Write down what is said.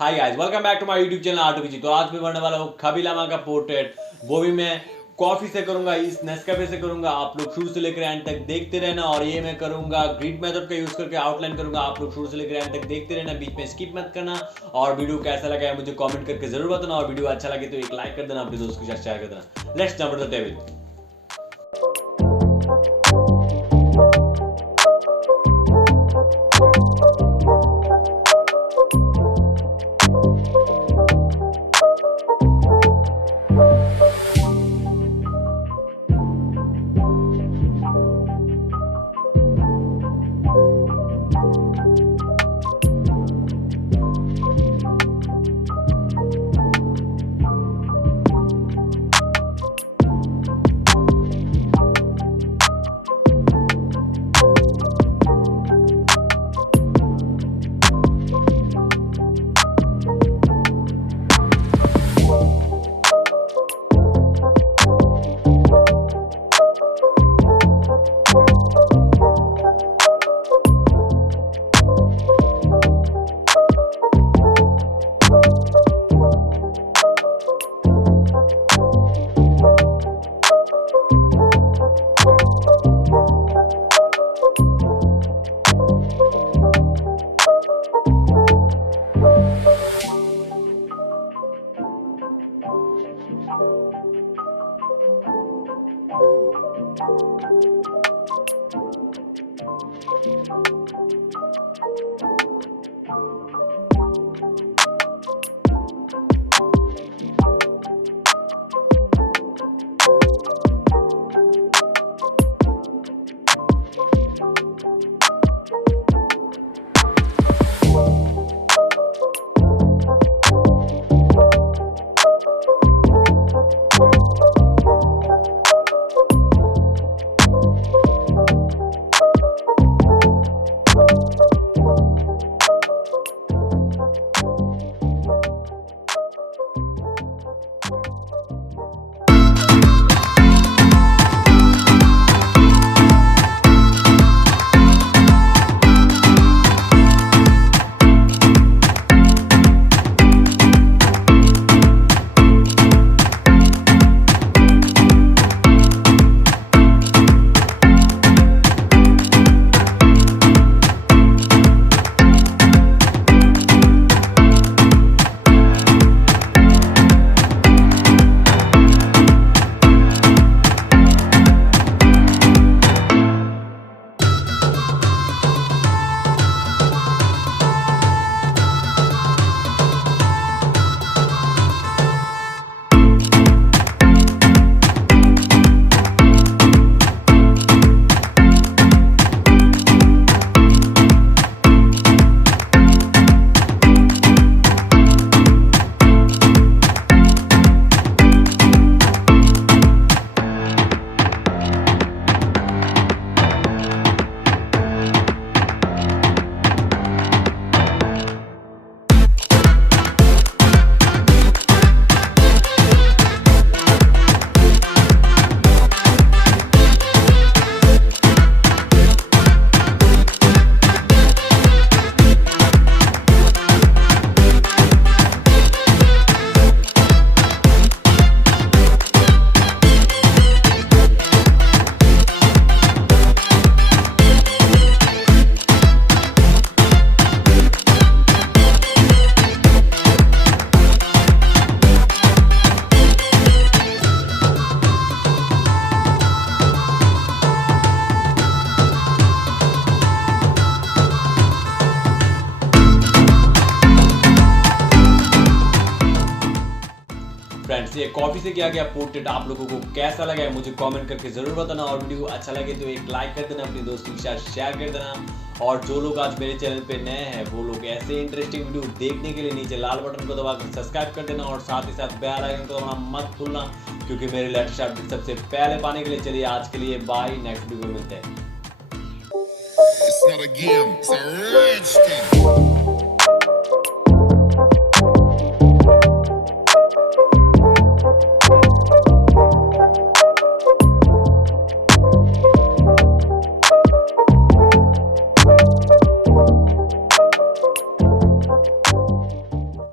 Hi guys, welcome back to my YouTube channel Abhijit. तो आज मैं बनने वाला हूँ खबी लामा का पोर्ट्रेट। वो भी मैं कॉफी से करूंगा, इस नेस्कैफे से करूंगा। आप लोग शुरू से लेकर एंड तक देखते रहना। और ये मैं करूंगा ग्रिड मेथड का यूज करके आउटलाइन करूंगा। आप लोग शुरू से लेकर एंड तक देखते रहना, बीच में स्किप मत करना। और वीडियो कैसा लगा है मुझे कमेंट करके जरूर बताना। और वीडियो अच्छा लगे तो एक लाइक कर देना, अपने दोस्त के साथ शेयर कर देना। Let's jump to the table. Friends, ये कॉफी से किया गया पोर्ट्रेट आप लोगों को कैसा लगा है मुझे कमेंट करके जरूर बताना। और वीडियो अच्छा लगे तो एक लाइक कर देना, अपने दोस्तों के साथ शेयर कर देना। और जो लोग आज मेरे चैनल पे नए हैं वो लोग ऐसे इंटरेस्टिंग वीडियो देखने के लिए नीचे लाल बटन को दबाकर सब्सक्राइब कर देना। और साथ ही साथ बेल आइकन को दबाना मत भूलना, क्योंकि मेरे लेटेस्ट अपडेट सबसे पहले पाने के लिए चलिए आज के लिए बाय, नेक्स्ट वीडियो में मिलते हैं।